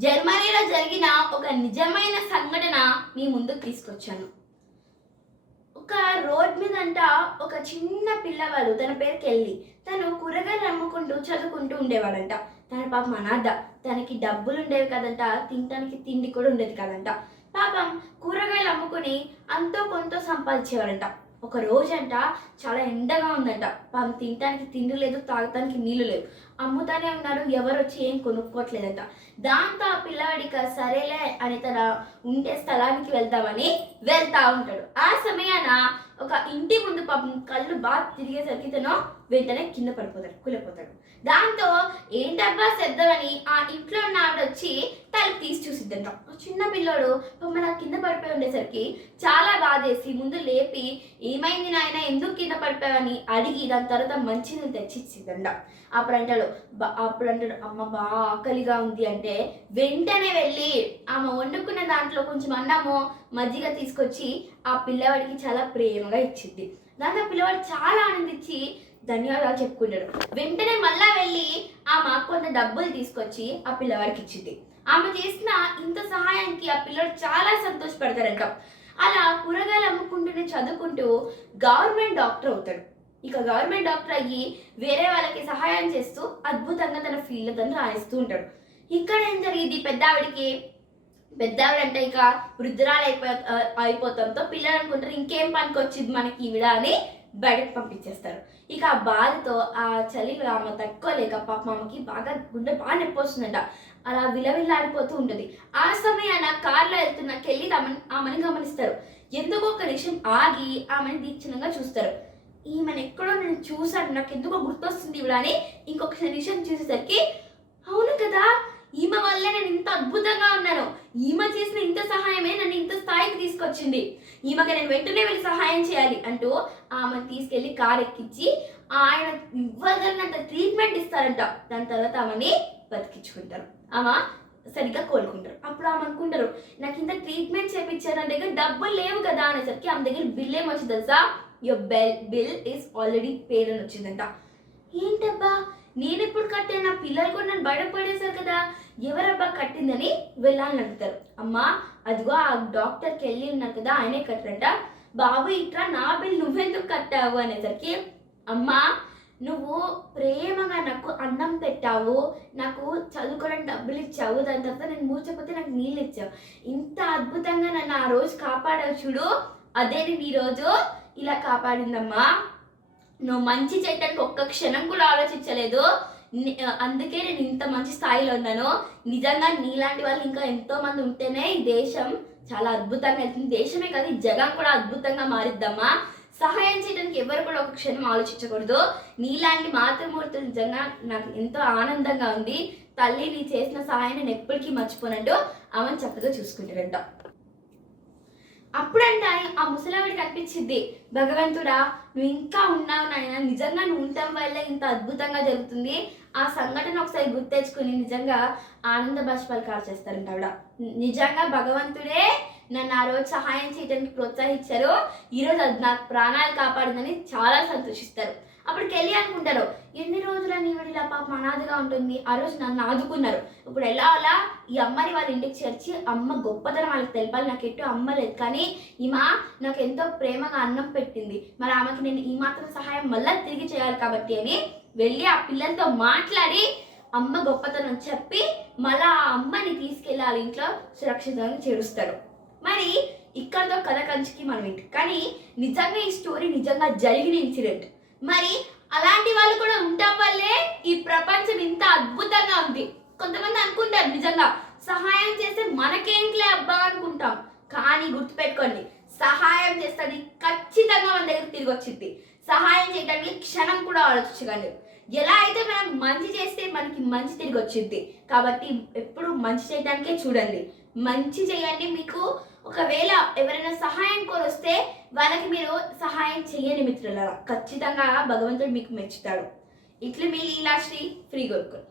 జర్మనీలో జరిగిన ఒక నిజమైన సంఘటన మీ ముందుకు తీసుకొచ్చాను. ఒక రోడ్ మీద అంట ఒక చిన్న పిల్లవాడు తన పేరు కెళ్ళి తను కూరగాయలు అమ్ముకుంటూ చదువుకుంటూ ఉండేవాడంట. తన పాపం అనాథ తనకి డబ్బులు ఉండేవి కదంట తినడానికి తిండి కూడా ఉండేది కదంట. పాపం కూరగాయలు అమ్ముకుని అంతో కొంత సంపాదించేవాడంట. ఒక రోజంట చాలా ఎండగా ఉందంట. పాపం తినడానికి తిండి లేదు తాగటానికి నీళ్ళు లేవు. అమ్ముతానే ఉన్నారు ఎవరు వచ్చి ఏం కొనుక్కోవట్లేదంట. దాంతో ఆ పిల్లవాడిక సరేలే అని తన ఉండే స్థలానికి వెళ్తామని వెళ్తా ఉంటాడు. ఆ సమయాన ఒక ఇంటి ముందు పాపం కళ్ళు బాగా తిరిగేసరికి తను వెంటనే కింద పడిపోతాడు కూలిపోతాడు. దాంతో ఏంటబ్బా శ్రద్ధమని ఆ ఇంట్లో ఉన్న ఆవిడ వచ్చి తలుపు తీసి చూసిద్దంట. ఆ చిన్న పిల్లోడు పాపం కింద పడిపోయి ఉండేసరికి చాలా బాధేసి ముందు లేపి ఏమైంది నాయన ఎందుకు కింద పడిపోయావని అడిగి దాని తర్వాత మంచిని తెచ్చిచ్చిందంట అప్పుడు అంటాడు అప్పుడు అంటాడు అమ్మ బాగా ఆకలిగా ఉంది అంటే వెంటనే వెళ్ళి ఆమె వండుకున్న దాంట్లో కొంచెం అన్నము మజ్జిగ తీసుకొచ్చి ఆ పిల్లవాడికి చాలా ప్రేమగా ఇచ్చింది. దాంతో ఆ పిల్లవాడు చాలా ఆనందించి ధన్యవాదాలు చెప్పుకుంటాడు. వెంటనే మళ్ళా వెళ్ళి ఆమె కొంత డబ్బులు తీసుకొచ్చి ఆ పిల్లవాడికి ఇచ్చింది. ఆమె చేసిన ఇంత సహాయానికి ఆ పిల్లడు చాలా సంతోషపడతాడంట. అలా కూరగాయలు అమ్ముకుంటూనే చదువుకుంటూ గవర్నమెంట్ డాక్టర్ అవుతాడు. ఇక గవర్నమెంట్ డాక్టర్ అయ్యి వేరే వాళ్ళకి సహాయం చేస్తూ అద్భుతంగా తన ఫీల్డ్ తను రాయిస్తూ ఉంటాడు. ఇక్కడ ఏం జరిగింది పెద్ద ఆవిడికి? పెద్దవాడంటే ఇక వృద్ధురాలు అయిపో అయిపోతాంతో పిల్లలు అనుకుంటారు ఇంకేం పనికి వచ్చింది మనకి ఈవిడ అని బయటకు పంపించేస్తారు. ఇక ఆ బాధతో ఆ చలిలో ఆమె తట్టుకోలేక పాప ఆమెకి బాగా గుండె బాగా నొప్పి వస్తుందంట. అలా విలవిల్లాడిపోతూ ఉంటుంది. ఆ సమయాన కార్లో వెళ్తున్న కెళ్ళి ఆమెను ఆమెను గమనిస్తారు. ఎందుకో ఒక నిమిషం ఆగి ఆమెను దీక్షణంగా చూస్తారు. ఈమెను ఎక్కడో నేను చూసాను నాకు ఎందుకో గుర్తొస్తుంది ఇవిడ అని ఇంకొక నిమిషం చూసేసరికి అవును కదా ఈమె వల్లే నేను ఇంత అద్భుతంగా ఉన్నాను. ఈమె చేసిన ఇంత సహాయమే నన్ను ఇంత స్థాయికి తీసుకొచ్చింది. ఈమెకి నేను వెంటనే వెళ్ళి సహాయం చేయాలి అంటూ ఆమె తీసుకెళ్ళి కార్ ఎక్కించి ఆయన ఇవ్వగలిగినంత ట్రీట్మెంట్ ఇస్తారంట. దాని తర్వాత ఆమెని బతికించుకుంటారు. ఆమె సరిగ్గా కోలుకుంటారు. అప్పుడు ఆమె అనుకుంటారు నాకు ఇంత ట్రీట్మెంట్ చేపించారు నా దగ్గర డబ్బులు లేవు కదా అనేసరికి ఆమె దగ్గర బిల్ ఏమొచ్చి తెలుసా? Your bell bill is already paid అని వచ్చిందంట. ఏంటబ్బా? నేను ఎప్పుడు కట్టాను? నా పిల్లలు కూడా నన్ను బయట పడేశారు కదా. ఎవరబ్బా కట్టిందని వెళ్ళాలని అడుగుతారు. అమ్మా అదిగో ఆ డాక్టర్కి వెళ్ళి ఉన్నారు కదా ఆయనే కట్టరంట. బాబు ఇట్రా నా బిల్ నువ్వెందుకు కట్టావు అనేసరికి అమ్మా నువ్వు ప్రేమగా నాకు అన్నం పెట్టావు నాకు చదువుకోవడానికి డబ్బులు ఇచ్చావు దాని తర్వాత నేను మూర్చపోతే నాకు నీళ్ళు ఇచ్చావు. ఇంత అద్భుతంగా నన్ను ఆ రోజు కాపాడావు చూడు అదే నేను ఈరోజు ఇలా కాపాడిందమ్మా. నువ్వు మంచి చేయడానికి ఒక్క క్షణం కూడా ఆలోచించలేదు. అందుకే నేను ఇంత మంచి స్థాయిలో ఉన్నాను. నిజంగా నీలాంటి వాళ్ళు ఇంకా ఎంతో మంది ఉంటేనే ఈ దేశం చాలా అద్భుతంగా వెళ్తుంది. దేశమే కాదు ఈ జగం కూడా అద్భుతంగా మారిద్దమ్మా. సహాయం చేయడానికి ఎవరు కూడా ఒక క్షణం ఆలోచించకూడదు. నీలాంటి మాతృమూర్తులు నిజంగా నాకు ఎంతో ఆనందంగా ఉంది. తల్లి నీ చేసిన సహాయం నేను ఎప్పటికీ మర్చిపోనట్టు ఆమెను చక్కగా చూసుకుంటారంట అప్పుడంటే ఆ ముసలావిడికి అనిపించింది భగవంతుడా నువ్వు ఇంకా ఉన్నావు నాయన నిజంగా నువ్వు ఉండటం వల్ల ఇంత అద్భుతంగా జరుగుతుంది. ఆ సంఘటన ఒకసారి గుర్తెచ్చుకుని నిజంగా ఆనంద బాష్పాలు కాల్ చేస్తారంట ఆవిడ నిజంగా భగవంతుడే నన్ను ఆ రోజు సహాయం చేయడానికి ప్రోత్సహించారు ఈరోజు అది నాకు ప్రాణాలు కాపాడిందని చాలా సంతోషిస్తారు. అప్పుడు వెళ్ళి అనుకుంటారు ఎన్ని రోజులని ఈవిడ ఇలా పాపం అనాథగా ఉంటుంది ఆ రోజు నన్ను ఆదుకున్నారు. ఇప్పుడు ఎలా అలా ఈ అమ్మని వాళ్ళ ఇంటికి చేర్చి అమ్మ గొప్పతనం వాళ్ళకి తెలపాలి నాకు ఎటు అమ్మ లేదు కానీ ఈమా నాకు ఎంతో ప్రేమగా అన్నం పెట్టింది. మరి ఆమెకి నేను ఈ మాత్రం సహాయం మళ్ళీ తిరిగి చేయాలి కాబట్టి అని వెళ్ళి ఆ పిల్లలతో మాట్లాడి అమ్మ గొప్పతనం చెప్పి మళ్ళా ఆ అమ్మని తీసుకెళ్ళి వాళ్ళ ఇంట్లో సురక్షితంగా చేరుస్తారు. మరి ఇక్కడతో కథ కంచికి మనం ఇంటి కానీ నిజంగా ఈ స్టోరీ నిజంగా జరిగిన ఇన్సిడెంట్. మరి అలాంటి వాళ్ళు కూడా ఉండటం వల్లే ఈ ప్రపంచం ఇంత అద్భుతంగా ఉంది. కొంతమంది అనుకుంటారు నిజంగా సహాయం చేస్తే మనకేంట్లే అబ్బా అనుకుంటాం. కానీ గుర్తుపెట్టుకోండి సహాయం చేస్తుంది ఖచ్చితంగా మన దగ్గర తిరిగి వచ్చింది సహాయం చేయడానికి క్షణం కూడా ఆలోచించగలరు ఎలా అయితే మనం మంచి చేస్తే మనకి మంచి తిరిగి వచ్చింది కాబట్టి ఎప్పుడు మంచి చేయడానికే చూడండి. మంచి చేయండి మీకు ఒకవేళ ఎవరైనా సహాయం కోరొస్తే వాళ్ళకి మీరు సహాయం చేయని మిత్రులారా. ఖచ్చితంగా భగవంతుడు మీకు మెచ్చుతాడు. ఇట్లు మీ లీలాశ్రీ ఫ్రీ గోల్కొల్